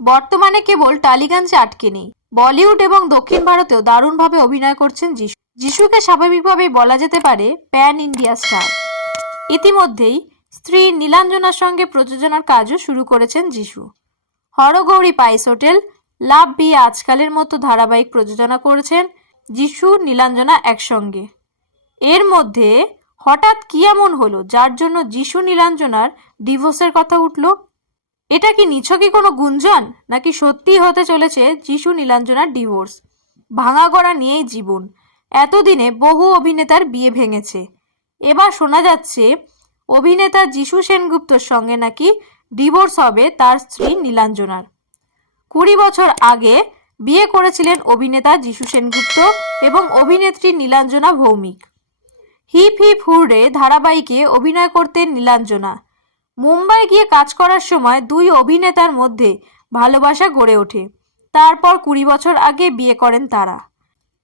বর্তমানে কেবল টালিগঞ্জে আটকে নেই। বলিউড এবং দক্ষিণ ভারতেও দারুণভাবে অভিনয় করছেন যিশু। যিশুকে স্বাভাবিকভাবেই বলা যেতে পারে প্যান ইন্ডিয়া স্টার। ইতিমধ্যেই স্ত্রী নীলাঞ্জনার সঙ্গে প্রযোজনার কাজও শুরু করেছেন যিশু। হরগৌরী পাইস হোটেল, লাভ বি আজকালের মতো ধারাবাহিক প্রযোজনা করেছেন যিশু, নীলাঞ্জনা একসঙ্গে। এর মধ্যে হঠাৎ কি এমন হলো, যার জন্য যিশু, নীলাঞ্জনার ডিভোর্সের কথা উঠল? এটা কি নিছকই কোনো গুঞ্জন? নাকি সত্যিই হতে চলেছে যিশু নীলাঞ্জনার ডিভোর্স? ভাঙা গড়া নিয়েই জীবন। এতদিনে বহু অভিনেতার বিয়ে ভেঙেছে। এবার শোনা যাচ্ছে, অভিনেতা যিশু সেনগুপ্তর সঙ্গে নাকি ডিভোর্স হবে তার স্ত্রী নীলাঞ্জনার। কুড়ি বছর আগে বিয়ে করেছিলেন অভিনেতা যিশু সেনগুপ্ত এবং অভিনেত্রী Nilanjana Bhowmick. Hip hip hurray ধারাবাহিকে অভিনয় করতেন নীলাঞ্জনা। মুম্বাই গিয়ে কাজ করার সময় দুই অভিনেতার মধ্যে ভালোবাসা গড়ে ওঠে। তারপর কুড়ি বছর আগে বিয়ে করেন তারা।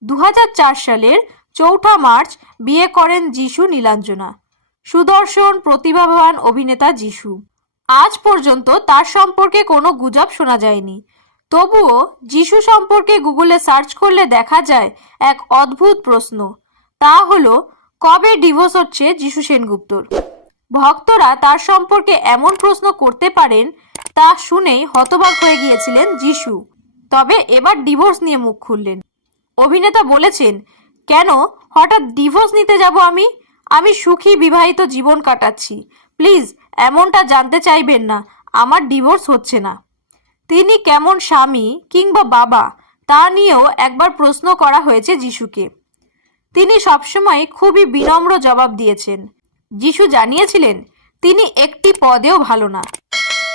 দু হাজার চার সালের চৌঠা মার্চ বিয়ে করেন যিশু নীলাঞ্জনা। সুদর্শন, প্রতিভাবান অভিনেতা যিশু। আজ পর্যন্ত তার সম্পর্কে কোনো গুজব শোনা যায়নি। তবুও যিশু সম্পর্কে গুগলে সার্চ করলে দেখা যায় এক অদ্ভুত প্রশ্ন। তা হলো, কবে ডিভোর্স হচ্ছে যিশু সেনগুপ্তর? ভক্তরা তার সম্পর্কে এমন প্রশ্ন করতে পারেন তা শুনেই হতবাক হয়ে গিয়েছিলেন যিশু। তবে এবার ডিভোর্স নিয়ে মুখ খুললেন। অভিনেতা বলেছেন, কেন? হঠাৎ ডিভোর্স নিতে যাব আমি? আমি সুখী বিবাহিত জীবন কাটাচ্ছি। প্লিজ, এমনটা জানতে চাইবেন না। আমার ডিভোর্স হচ্ছে না। তিনি কেমন স্বামী কিংবা বাবা, তা নিয়েও একবার প্রশ্ন করা হয়েছে যিশুকে। তিনি সবসময় খুবই বিনম্র জবাব দিয়েছেন। যিশু জানিয়েছিলেন, তিনি একটি পদেও ভালো না।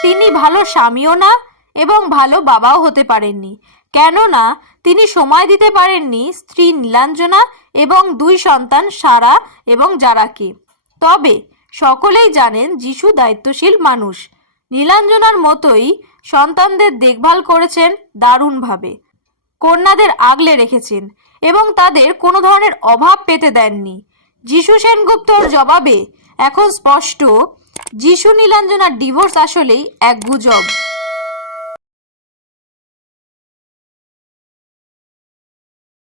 তিনি ভালো স্বামীও না এবং ভালো বাবাও হতে পারেননি। কেননা, তিনি সময় দিতে পারেননি স্ত্রী নীলাঞ্জনা এবং দুই সন্তান সারা এবং জারাকে তবে সকলেই জানেন যিশু দায়িত্বশীল মানুষ। নীলাঞ্জনার মতোই সন্তানদের দেখভাল করেছেন দারুণভাবে। কন্যাদের আগলে রেখেছেন এবং তাদের কোনো ধরনের অভাব পেতে দেননি। যিশু সেনগুপ্তর জবাবে। এখন স্পষ্ট যিশু নীলাঞ্জনার ডিভোর্স আসলেই এক গুজব।